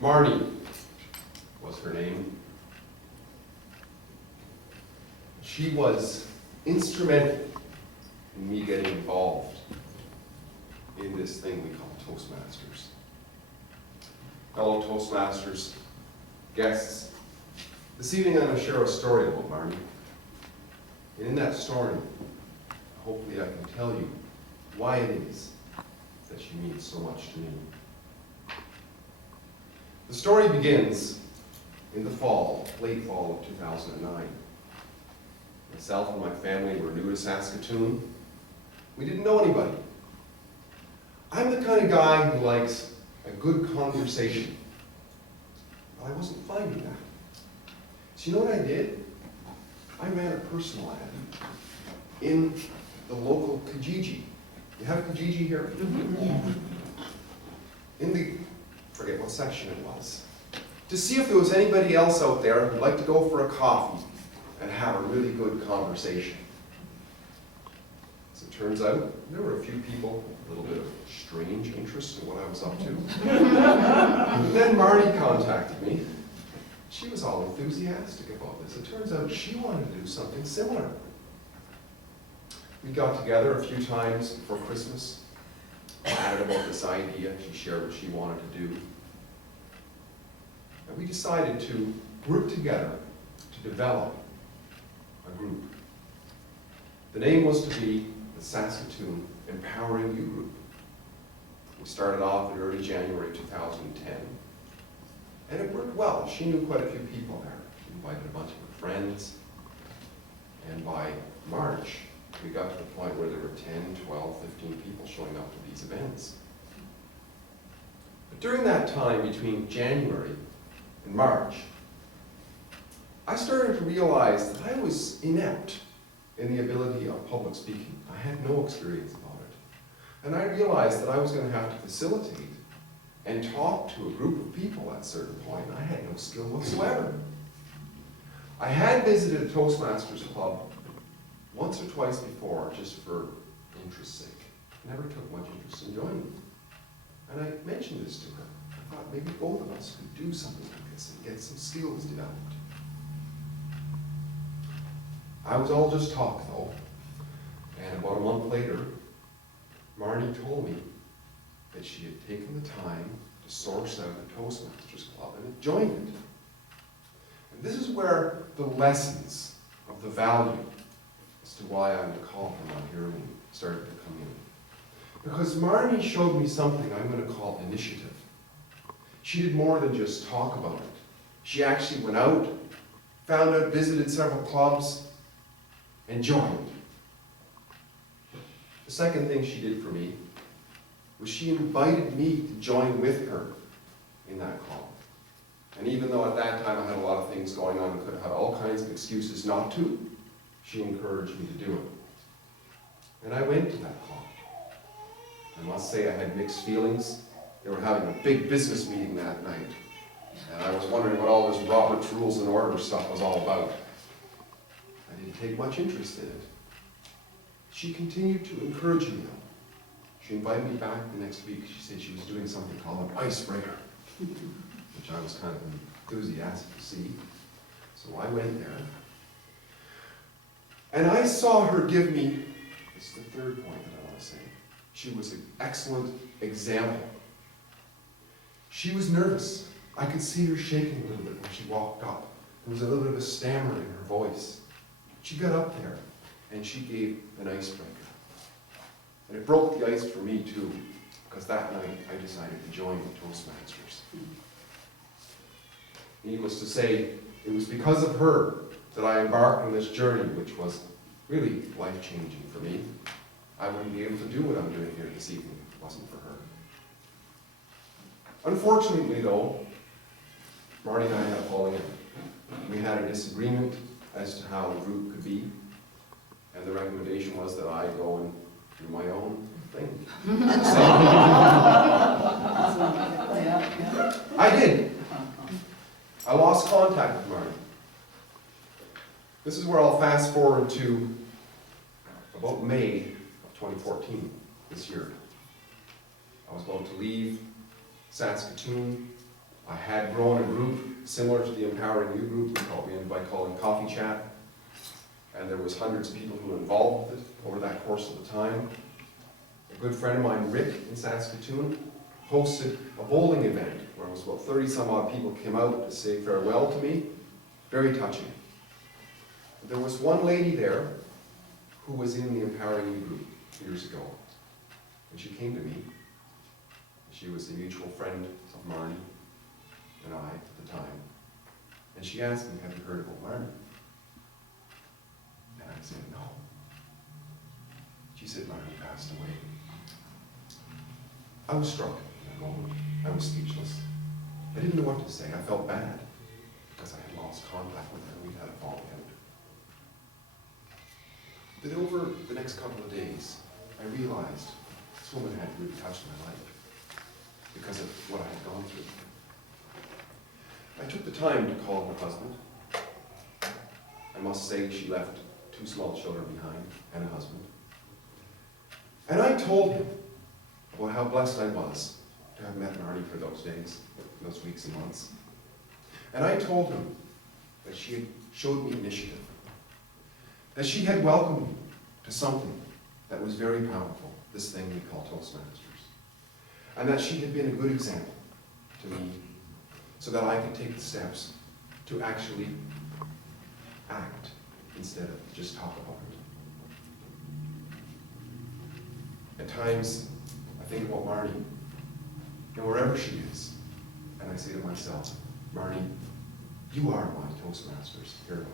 Marnie was her name. She was instrumental in me getting involved in this thing we call Toastmasters. Fellow Toastmasters, guests, this evening I'm going to share a story about Marnie. And in that story, hopefully I can tell you why it is that she means so much to me. The story begins in the fall, late fall of 2009. Myself and my family were new to Saskatoon. We didn't know anybody. I'm the kind of guy who likes a good conversation, but I wasn't finding that. So you know what I did? I ran a personal ad in the local Kijiji. You have Kijiji here? Yeah. In the, forget what section it was, to see if there was anybody else out there who'd like to go for a coffee and have a really good conversation. As it turns out, there were a few people with a little bit of strange interest in what I was up to. And then Marnie contacted me. She was all enthusiastic about this. It turns out she wanted to do something similar. We got together a few times before Christmas, chatted about this idea. She shared what she wanted to do. And we decided to group together to develop a group. The name was to be the Saskatoon Empowering You Group. We started off in early January 2010. And it worked well. She knew quite a few people there. She invited a bunch of her friends. And by March, we got to the point where there were 10, 12, 15 people showing up to these events. But during that time, between January and March, I started to realize that I was inept in the ability of public speaking. I had no experience about it. And I realized that I was going to have to facilitate and talk to a group of people at a certain point. I had no skill whatsoever. I had visited a Toastmasters club once or twice before, just for interest's sake. Never took much interest in joining. And I mentioned this to her. I thought maybe both of us could do something like this and get some skills developed. I was all just talk though, and about a month later, Marnie told me that she had taken the time to source out a Toastmasters club and had joined it. And this is where the lessons of the value as to why I'm to call her my heroine started to come in. Because Marnie showed me something I'm going to call initiative. She did more than just talk about it. She actually went out, found out, visited several clubs, and joined. The second thing she did for me was she invited me to join with her in that club. And even though at that time I had a lot of things going on and could have had all kinds of excuses not to, she encouraged me to do it. And I went to that club. I must say I had mixed feelings. They were having a big business meeting that night. And I was wondering what all this Robert's Rules and Order stuff was all about. I didn't take much interest in it. She continued to encourage me though. She invited me back the next week. She said she was doing something called an icebreaker, which I was kind of enthusiastic to see. So I went there. And I saw her give me, this is the third point that I want to say, she was an excellent example. She was nervous. I could see her shaking a little bit when she walked up. There was a little bit of a stammer in her voice. She got up there and she gave an icebreaker. And it broke the ice for me too, because that night I decided to join the Toastmasters. Needless to say, it was because of her that I embarked on this journey, which was really life-changing for me. I wouldn't be able to do what I'm doing here this evening if it wasn't for her. Unfortunately though, Marnie and I had a falling out. We had a disagreement as to how the group could be, and the recommendation was that I go and do my own thing. I did. I lost contact with Marnie. This is where I'll fast forward to about May of 2014, this year. I was about to leave Saskatoon. I had grown a group similar to the Empowering You group we ended by calling Coffee Chat. And there was hundreds of people who were involved with it over that course of the time. A good friend of mine, Rick, in Saskatoon, hosted a bowling event where it was about 30 some odd people came out to say farewell to me. Very touching. There was one lady there who was in the Empowering You group years ago. And she came to me. She was a mutual friend of Marnie and I at the time. And she asked me, have you heard about Marnie? And I said, no. She said, Marnie passed away. I was struck in that moment. I was speechless. I didn't know what to say. I felt bad because I had lost contact with her and we'd had a falling out. But over the next couple of days, I realized this woman had really touched my life because of what I had gone through. I took the time to call her husband. I must say she left 2 small children behind and a husband. And I told him about how blessed I was to have met Marnie for those days, those weeks and months. And I told him that she had showed me initiative, that she had welcomed me to something that was very powerful, this thing we call Toastmasters, and that she had been a good example to me so that I could take the steps to actually act instead of just talk about it. At times, I think about Marnie, and wherever she is, and I say to myself, Marnie, you are my Toastmasters heroine.